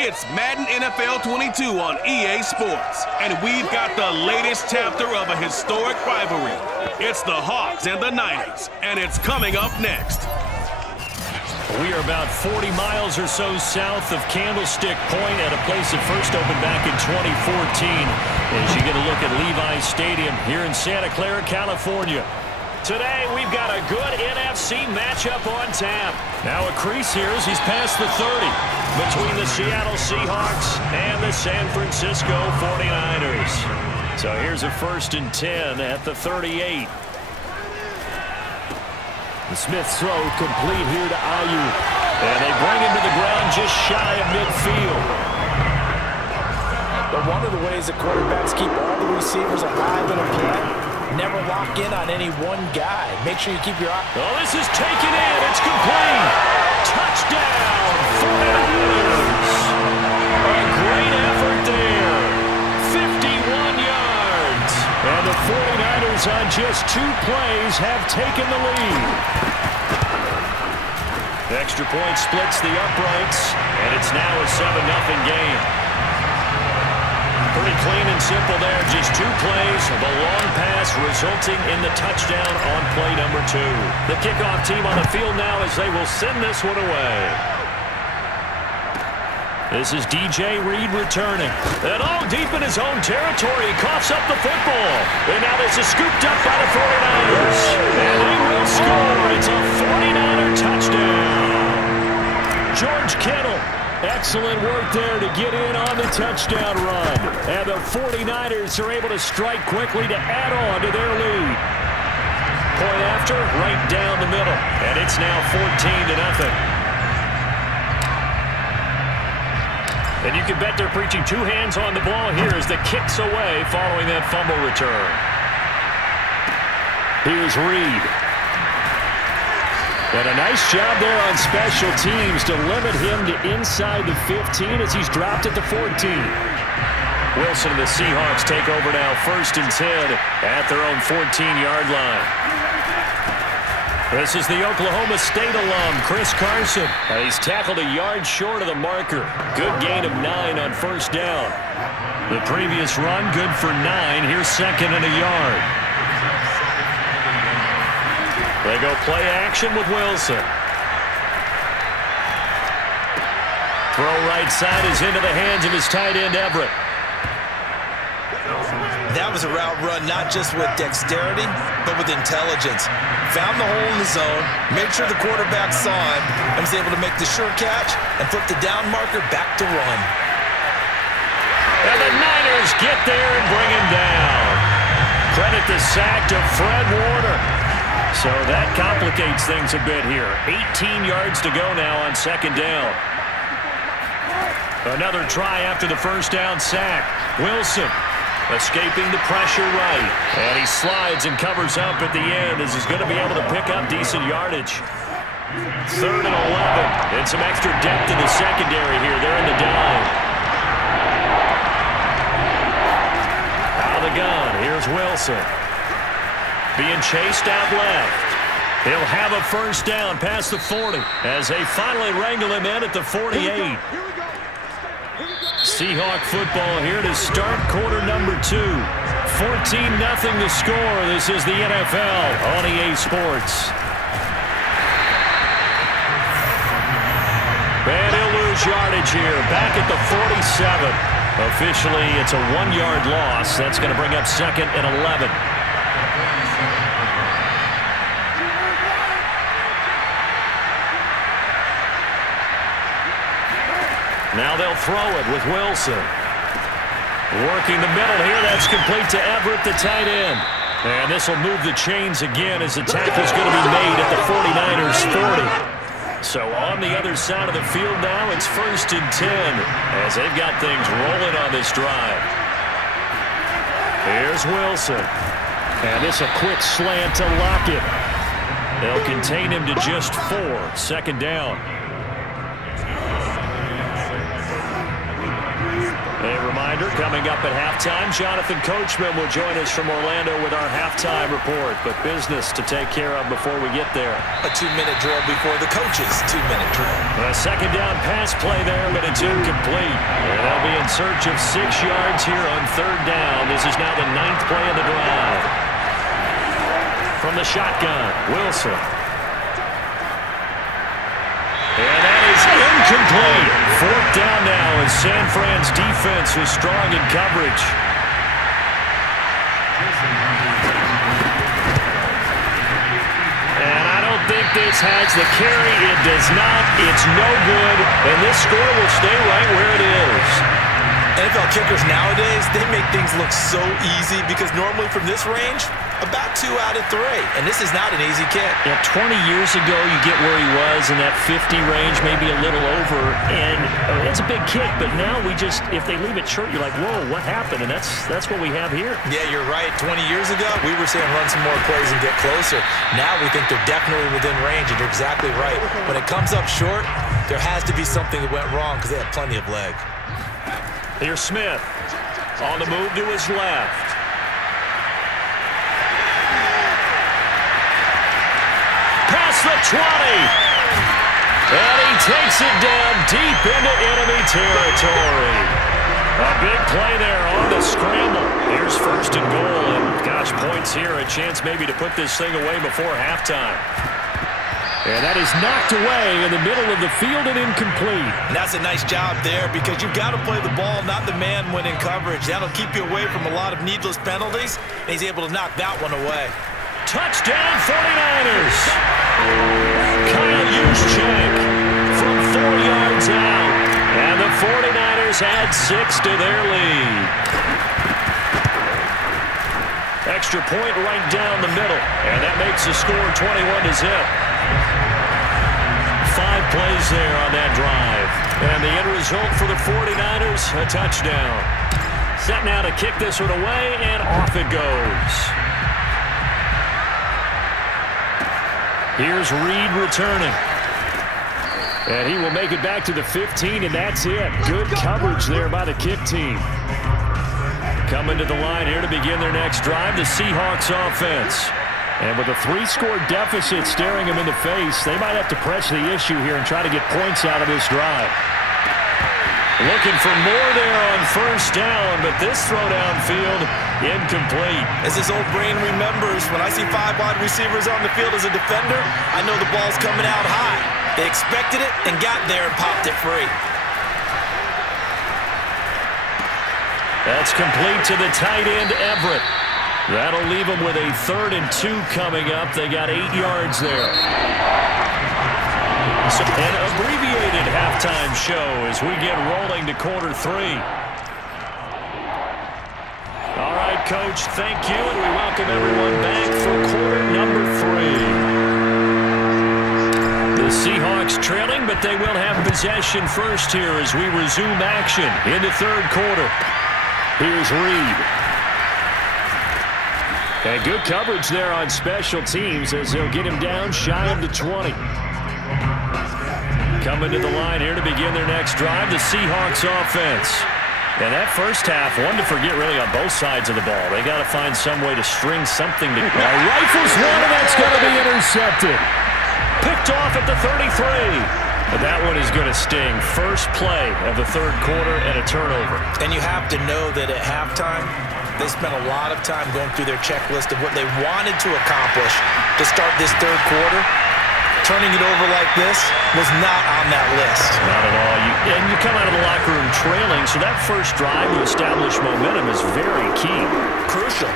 It's Madden NFL 22 on EA Sports, and we've got the latest chapter of a historic rivalry. It's the Hawks and the Niners, and it's coming up next. We are about 40 miles or so south of Candlestick Point at a place that first opened back in 2014 as you get a look at Levi's Stadium here in Santa Clara, California. Today, we've got a good NFC matchup on tap. Now a crease here as he's past the 30 between the Seattle Seahawks and the San Francisco 49ers. So here's a 1st and 10 at the 38. The Smith's throw complete here to Ayuk. And they bring him to the ground just shy of midfield. But one of the ways that quarterbacks keep all the receivers alive in a play, never lock in on any one guy. Make sure you keep your eye. Oh, this is taken in. It's complete. Touchdown, 49ers. A great effort there. 51 yards. And the 49ers on just 2 plays have taken the lead. The extra point splits the uprights, and it's now a 7-0 game. Pretty clean and simple there. Just 2 plays, the long pass resulting in the touchdown on play number 2. The kickoff team on the field now as they will send this one away. This is DJ Reed returning. And all deep in his own territory. He coughs up the football. And now this is scooped up by the 49ers. And they will score. It's a 49er touchdown. George Kittle. Excellent work there to get in on the touchdown run. And the 49ers are able to strike quickly to add on to their lead. Point after, right down the middle. And it's now 14-0. And you can bet they're preaching 2 hands on the ball here as the kick's away following that fumble return. Here's Reed. And a nice job there on special teams to limit him to inside the 15 as he's dropped at the 14. Wilson and the Seahawks take over now 1st and 10 at their own 14-yard line. This is the Oklahoma State alum, Chris Carson. He's tackled a yard short of the marker. Good gain of 9 on 1st down. The previous run, good for 9. Here's 2nd and a yard. They go play action with Wilson. Throw right side is into the hands of his tight end, Everett. That was a route run not just with dexterity, but with intelligence. Found the hole in the zone, made sure the quarterback saw him, and was able to make the sure catch and flip the down marker back to run. And the Niners get there and bring him down. Credit the sack to Fred Warner. So that complicates things a bit here. 18 yards to go now on 2nd down. Another try after the 1st down sack. Wilson escaping the pressure right. And he slides and covers up at the end as he's going to be able to pick up decent yardage. 3rd and 11. And some extra depth in the secondary here. They're in the dime. Out of the gun. Here's Wilson. Being chased out left. He'll have a 1st down past the 40 as they finally wrangle him in at the 48. Seahawk football here to start quarter number 2. 14-0 the score. This is the NFL on EA Sports. And he'll lose yardage here. Back at the 47. Officially, it's a 1-yard loss. That's going to bring up 2nd and 11. Now they'll throw it with Wilson. Working the middle here. That's complete to Everett, the tight end. And this will move the chains again as the tackle's going to be made at the 49ers 40. So on the other side of the field now, it's 1st and 10 as they've got things rolling on this drive. Here's Wilson. And this a quick slant to Lockett. They'll contain him to just 4. 2nd down. A reminder, coming up at halftime, Jonathan Coachman will join us from Orlando with our halftime report. But business to take care of before we get there. A 2-minute drill before the coach's 2-minute drill. A second down pass play there, but it's incomplete. And they'll be in search of 6 yards here on third down. This is now the 9th play of the drive. From the shotgun, Wilson. And that is incomplete. 4th down now as San Fran's defense was strong in coverage. And I don't think this has the carry. It does not. It's no good. And this score will stay right where it is. NFL kickers nowadays, they make things look so easy because normally from this range, about 2 out of 3. And this is not an easy kick. Yeah, 20 years ago, you get where he was in that 50 range, maybe a little over. And it's a big kick, but now we just, if they leave it short, you're like, whoa, what happened? And that's what we have here. Yeah, you're right. 20 years ago, we were saying run some more plays and get closer. Now we think they're definitely within range, and you're exactly right. When it comes up short, there has to be something that went wrong because they have plenty of leg. Here's Smith on the move to his left. Past the 20. And he takes it down deep into enemy territory. A big play there on the scramble. Here's 1st and goal. And gosh, points here. A chance maybe to put this thing away before halftime. And that is knocked away in the middle of the field and incomplete. And that's a nice job there because you've got to play the ball, not the man when in coverage. That'll keep you away from a lot of needless penalties, and he's able to knock that one away. Touchdown 49ers. Kyle Juszczyk from 4 yards out. And the 49ers add 6 to their lead. Extra point right down the middle. And that makes the score 21-0. 5 plays there on that drive. And the end result for the 49ers, a touchdown. Set now to kick this one away, and off it goes. Here's Reed returning. And he will make it back to the 15, and that's it. Good coverage there by the kick team. Coming to the line here to begin their next drive, the Seahawks offense. And with a 3-score deficit staring them in the face, they might have to press the issue here and try to get points out of this drive. Looking for more there on 1st down, but this throw downfield, incomplete. As his old brain remembers, when I see 5 wide receivers on the field as a defender, I know the ball's coming out high. They expected it and got there and popped it free. That's complete to the tight end, Everett. That'll leave them with a 3rd and 2 coming up. They got 8 yards there. So an abbreviated halftime show as we get rolling to quarter 3. All right, Coach, thank you, and we welcome everyone back for quarter number 3. The Seahawks trailing, but they will have possession first here as we resume action in the 3rd quarter. Here's Reed. And good coverage there on special teams as they'll get him down shy of the 20. Coming to the line here to begin their next drive, the Seahawks offense. And that first half, one to forget really on both sides of the ball. They got to find some way to string something together. Rifles one, and that's going to be intercepted. Picked off at the 33. But that one is going to sting. First play of the 3rd quarter and a turnover. And you have to know that at halftime, they spent a lot of time going through their checklist of what they wanted to accomplish to start this 3rd quarter. Turning it over like this was not on that list. Not at all. And you come out of the locker room trailing, so that first drive to establish momentum is very key. Crucial.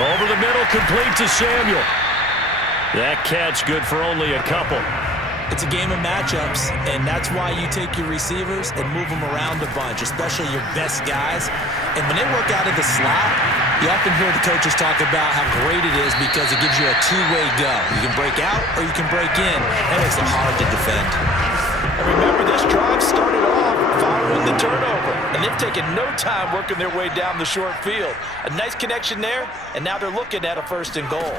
Over the middle, complete to Samuel. That catch good for only a couple. It's a game of matchups, and that's why you take your receivers and move them around a bunch, especially your best guys. And when they work out of the slot, you often hear the coaches talk about how great it is because it gives you a 2-way go. You can break out or you can break in. That makes it hard to defend. And remember, this drive started off following the turnover, and they've taken no time working their way down the short field. A nice connection there, and now they're looking at a 1st and goal.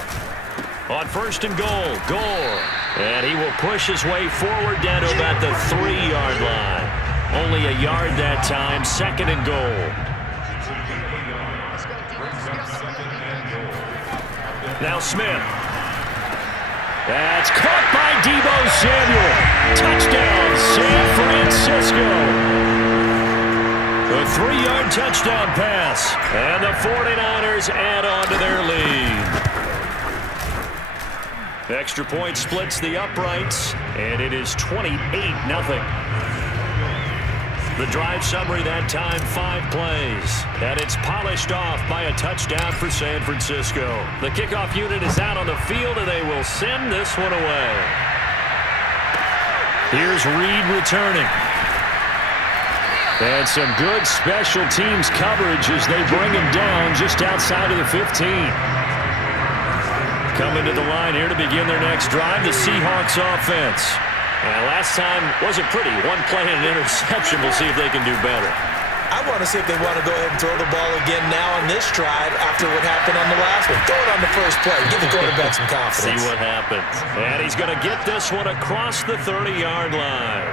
On 1st and goal, Gore. And he will push his way forward down to about the 3-yard line. Only a yard that time, 2nd and goal. Now Smith. That's caught by Deebo Samuel. Touchdown, San Francisco. A 3-yard touchdown pass. And the 49ers add on to their lead. Extra point splits the uprights, and it is 28-0. The drive summary that time, 5 plays. And it's polished off by a touchdown for San Francisco. The kickoff unit is out on the field, and they will send this one away. Here's Reed returning. And some good special teams coverage as they bring him down just outside of the 15. Coming to the line here to begin their next drive, the Seahawks offense. And last time wasn't pretty. 1 play and an interception. We'll see if they can do better. I want to see if they want to go ahead and throw the ball again now on this drive after what happened on the last one. Throw it on the first play. Give the quarterback some confidence. See what happens. And he's going to get this one across the 30-yard line.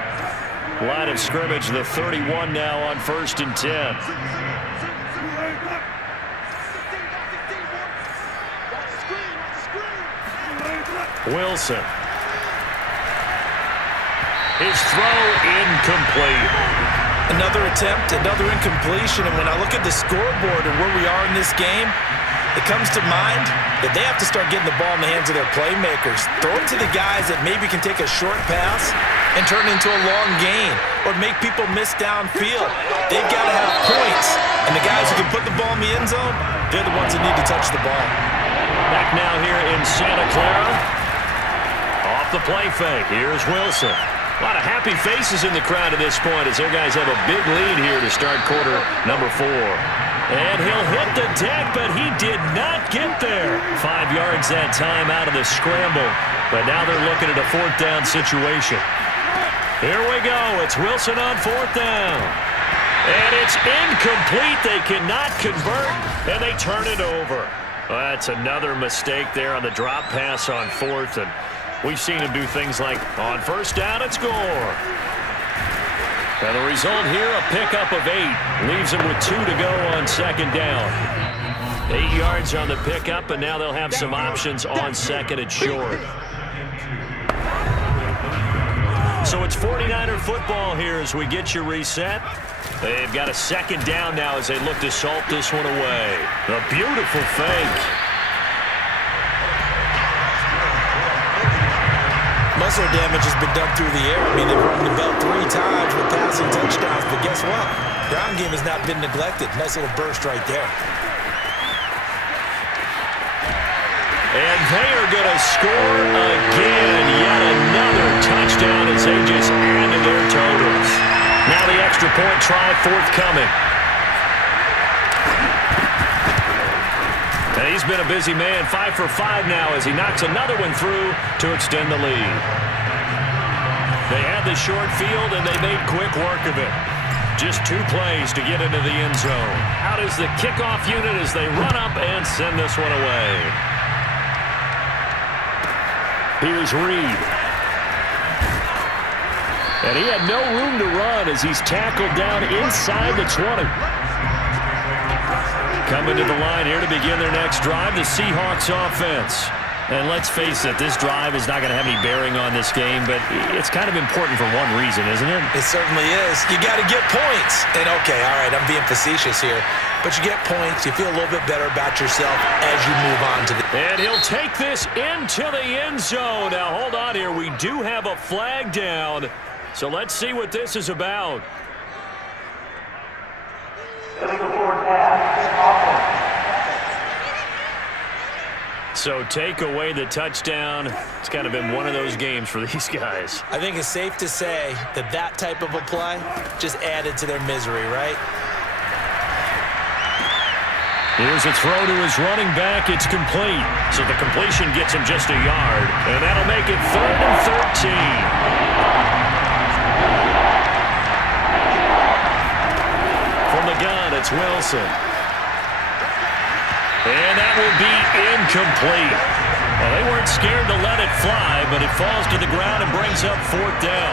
Line of scrimmage, the 31 now on 1st and 10. Wilson. His throw incomplete. Another attempt, another incompletion, and when I look at the scoreboard and where we are in this game, it comes to mind that they have to start getting the ball in the hands of their playmakers. Throw it to the guys that maybe can take a short pass and turn it into a long gain or make people miss downfield. They've got to have points, and the guys who can put the ball in the end zone, they're the ones that need to touch the ball. Back now here in Santa Clara. Off the play fake. Here's Wilson. A lot of happy faces in the crowd at this point as their guys have a big lead here to start quarter number 4. And he'll hit the deck, but he did not get there. 5 yards that time out of the scramble. But now they're looking at a 4th down situation. Here we go. It's Wilson on 4th down. And it's incomplete. They cannot convert, and they turn it over. Well, that's another mistake there on the drop pass on 4th, and we've seen him do things like on 1st down and score. And the result here, a pickup of 8. Leaves him with 2 to go on 2nd down. 8 yards on the pickup, and now they'll have some options on 2nd and short. So it's 49er football here as we get you reset. They've got a 2nd down now as they look to salt this one away. A beautiful fake. Muscle damage has been done through the air. I mean, they've run the belt 3 times with passing touchdowns, but guess what? Ground game has not been neglected. Nice little burst right there. And they are going to score again. Yet another touchdown as they just add to their totals. Now the extra point try forthcoming. And he's been a busy man, 5 for 5 now as he knocks another one through to extend the lead. They had the short field, and they made quick work of it. Just 2 plays to get into the end zone. Out is the kickoff unit as they run up and send this one away. Here's Reed. And he had no room to run as he's tackled down inside the 20. Coming to the line here to begin their next drive, the Seahawks offense. And let's face it, this drive is not going to have any bearing on this game, but it's kind of important for one reason, isn't it? It certainly is. You got to get points. And okay, all right, I'm being facetious here, but you get points, you feel a little bit better about yourself as you move on to the... And he'll take this into the end zone. Now, hold on here. We do have a flag down, so let's see what this is about. So take away the touchdown. It's kind of been one of those games for these guys. I think it's safe to say that that type of a play just added to their misery, right? Here's a throw to his running back. It's complete. So the completion gets him just a yard. And that'll make it 3rd and 13. From the gun, it's Wilson. And that will be incomplete. Well, they weren't scared to let it fly, but it falls to the ground and brings up 4th down.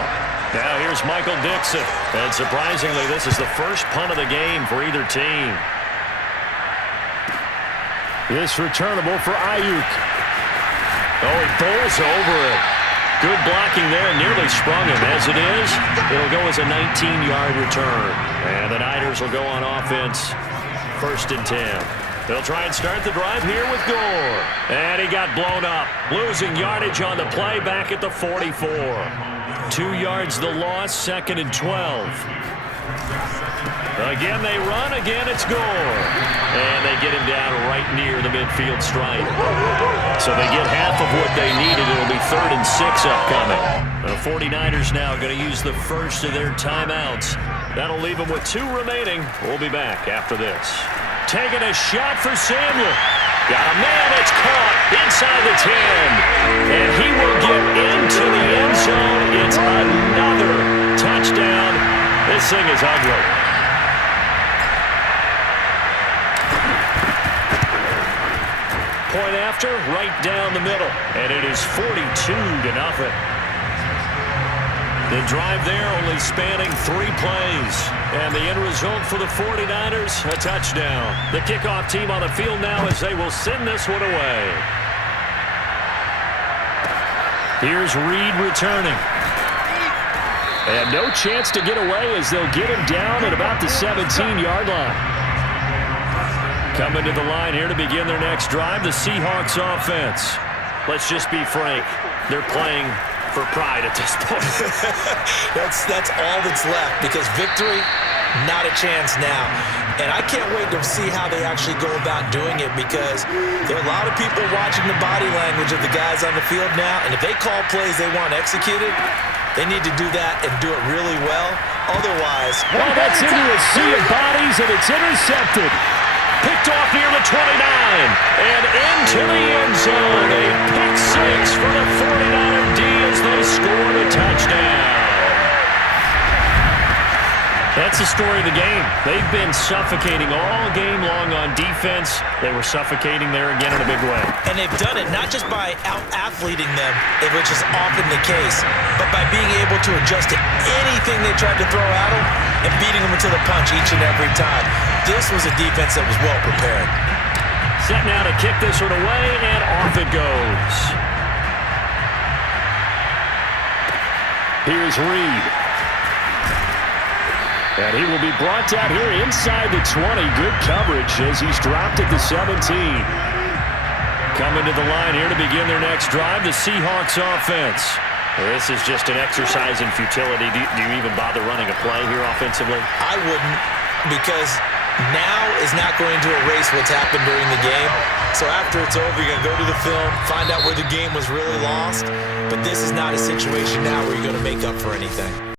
Now here's Michael Dixon. And surprisingly, this is the first punt of the game for either team. This returnable for Ayuk. Oh, he pulls over it. Good blocking there, nearly sprung him. As it is, it'll go as a 19-yard return. And the Niners will go on offense, 1st and 10. They'll try and start the drive here with Gore. And he got blown up, losing yardage on the play back at the 44. 2 yards the loss, 2nd and 12. Again they run, again it's Gore. And they get him down right near the midfield stripe. So they get half of what they needed. It'll be 3rd and 6 upcoming. The 49ers now going to use the first of their timeouts. That'll leave them with 2 remaining. We'll be back after this. Taking a shot for Samuel. Got a man, it's caught inside the 10. And he will get into the end zone. It's another touchdown. This thing is ugly. Point after, right down the middle. And it is 42-0. The drive there only spanning 3 plays. And the end result for the 49ers, a touchdown. The kickoff team on the field now as they will send this one away. Here's Reed returning. And no chance to get away as they'll get him down at about the 17-yard line. Coming to the line here to begin their next drive, the Seahawks offense. Let's just be frank. They're playing for pride at this point. That's all that's left, because victory, not a chance now. And I can't wait to see how they actually go about doing it, because there are a lot of people watching the body language of the guys on the field now, and if they call plays they want executed, they need to do that and do it really well. Otherwise, well, that's into a sea of bodies, and it's intercepted. Picked off near the 29 and into the end zone. A pick 6 for the 49er D as they score the touchdown. That's the story of the game. They've been suffocating all game long on defense. They were suffocating there again in a big way. And they've done it not just by out-athleting them, which is often the case, but by being able to adjust to anything they tried to throw at them and beating them into the punch each and every time. This was a defense that was well prepared. Set now to kick this one away, and off it goes. Here's Reed. And he will be brought down here inside the 20. Good coverage as he's dropped at the 17. Coming to the line here to begin their next drive, the Seahawks offense. This is just an exercise in futility. Do you even bother running a play here offensively? I wouldn't, because now is not going to erase what's happened during the game. So after it's over, you're going to go to the film, find out where the game was really lost. But this is not a situation now where you're going to make up for anything.